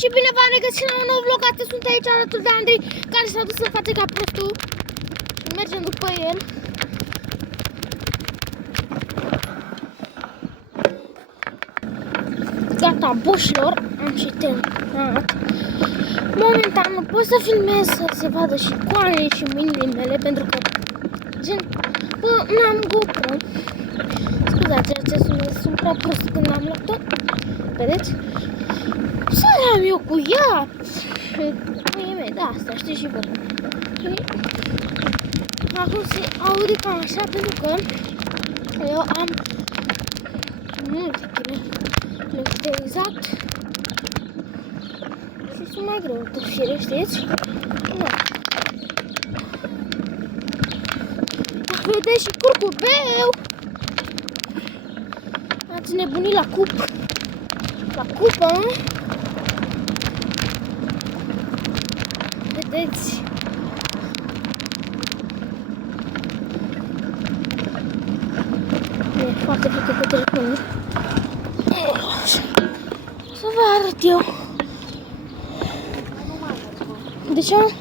Și bine v-am regăsit la un nou vlog. Astăzi sunt aici alături de Andrei, care s-a dus să face ca prostul. Și mergem după el. Gata, boșilor, am și terminat. Momentan nu pot să filmez să se vadă și coanele și mâinile mele, pentru că gen, n-am GoPro. Scuzați, sunt prea prost când am luat-o. Vedeți? Să am eu cu ea. Mâinile mele, da, asta știți și voi. Acum se aude cam așa, pentru că eu am multe kilometri exact. Și sunt mai greu de fire, știți? Da. Vedeți și curcubeu! Ați nebunit la cup. La cupă, nu? Vedeți? E foarte frică pe telefonul. Să vă arăt eu. De ce?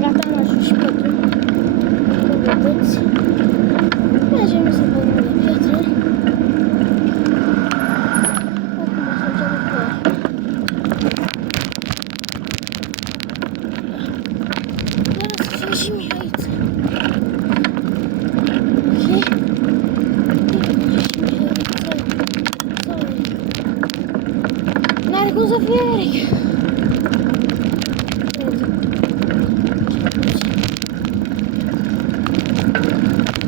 Gata, am ajuns și pătru. Vedeți? Mergem să punem de piatră. Și Mihaiță. Ok? Și Mihaiță. N-are cum să fie Eric.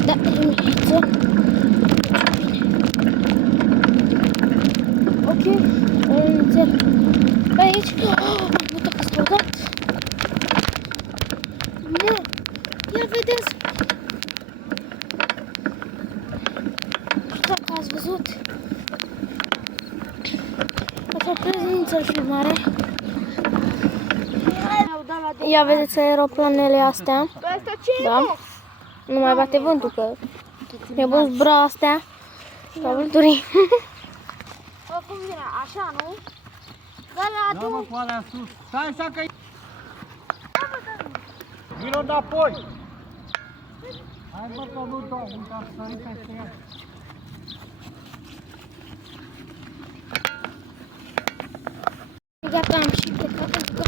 Da, e Mihaiță. Ok, o înțeleg. Pe aici. Am putut că spălgat. Ia vedeți! Dacă ați văzut, asta prezență filmare. Ia vedeți aeroplanele astea. Da? Nu mai bate vântul, că e bun zbura astea ca vânturii. Cum vine? Așa, nu? Da, da, mă, cu alea sus. Stai așa că... Vino înapoi! Hai, bă, că nu dau, uite, am sărit peste ea. Gata, am și plecat, pentru că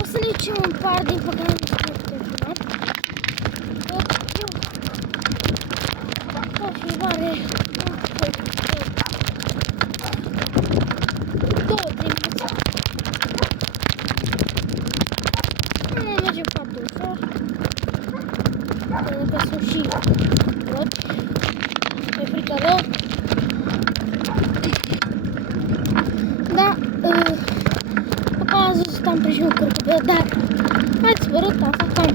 o să ne ducem în par, din păcate nu știu de filmat. Da, și mare... 2-3 minute. Nu mergem foarte ușor. Pentru că sunt și roți. E frică rău. Da, acum am zis că am prins curcubeu, dar ați vărut, am făcut cam,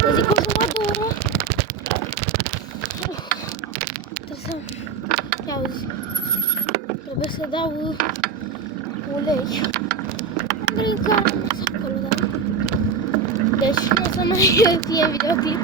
să zic, o jumătate de oră. Trebuie să, ia uzi, trebuie să dau ulei. Andrei care am lăsat acolo, da? Deci nu o să mai fie videoclip.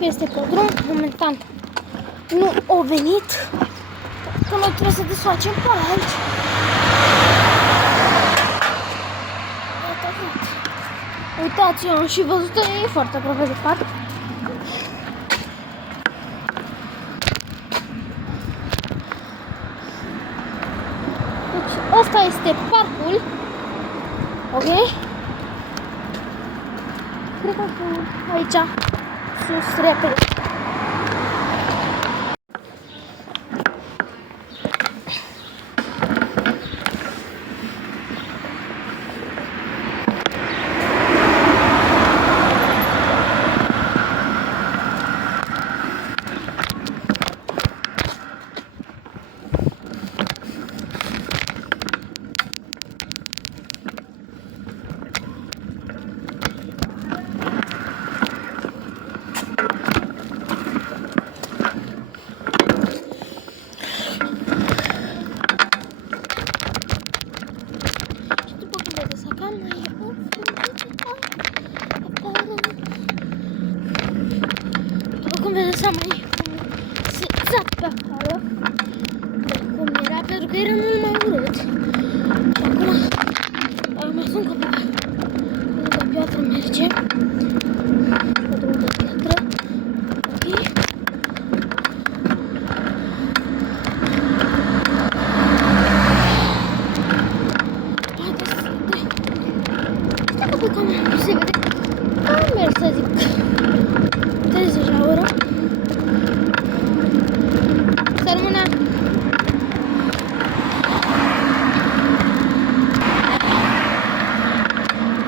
Este pe drum, momentan nu au venit, că noi trebuie să desfacem pe aici. Uitați, eu am și văzut că e foarte aproape de parc. Deci, ăsta este parcul, ok? Cred că aici sus repede. că era mult mai urât. Și acum mai sunt pe piatră mergem. Pe drumul de piatră. Ok. Stai că pe camera nu se vede. Am mers să zic 30 la oră. Să rămână.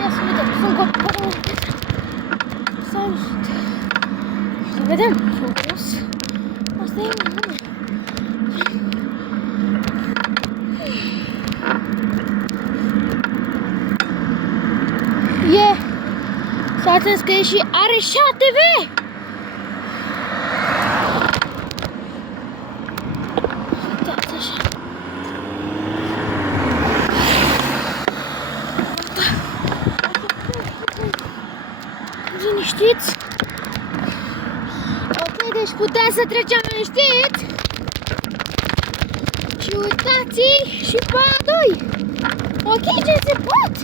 Ia să vedem, sunt copii. Salut! Să vedem, frumos. Asta e mână. E! S-a atins că e și are TV! Uitați așa. Liniștiți? Ok, deci putem să trecem liniștit. Și uitați și pe A2. Ok, ce se pot?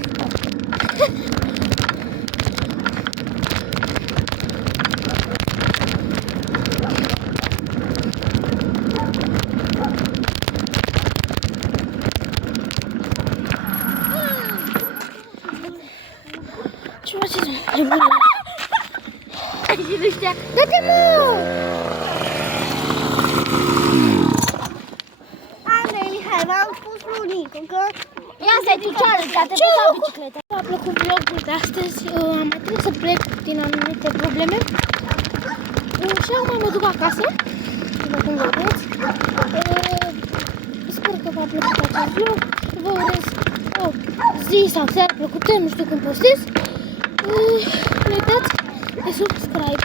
Ce faceți, mă? Dă-te, mă! Andrei, Mihai, v-am spus lui Nicu că... Ia stai tu cealaltă, te pus la bicicletă. V-a plăcut vlogul de astăzi. Am mai trebuit să plec din anumite probleme. Și acum mă duc acasă. După cum vedeți. Sper că v-a plăcut acest vlog. Vă urez o zi sau seară plăcută, nu știu când postez. Nu uitați de subscribe.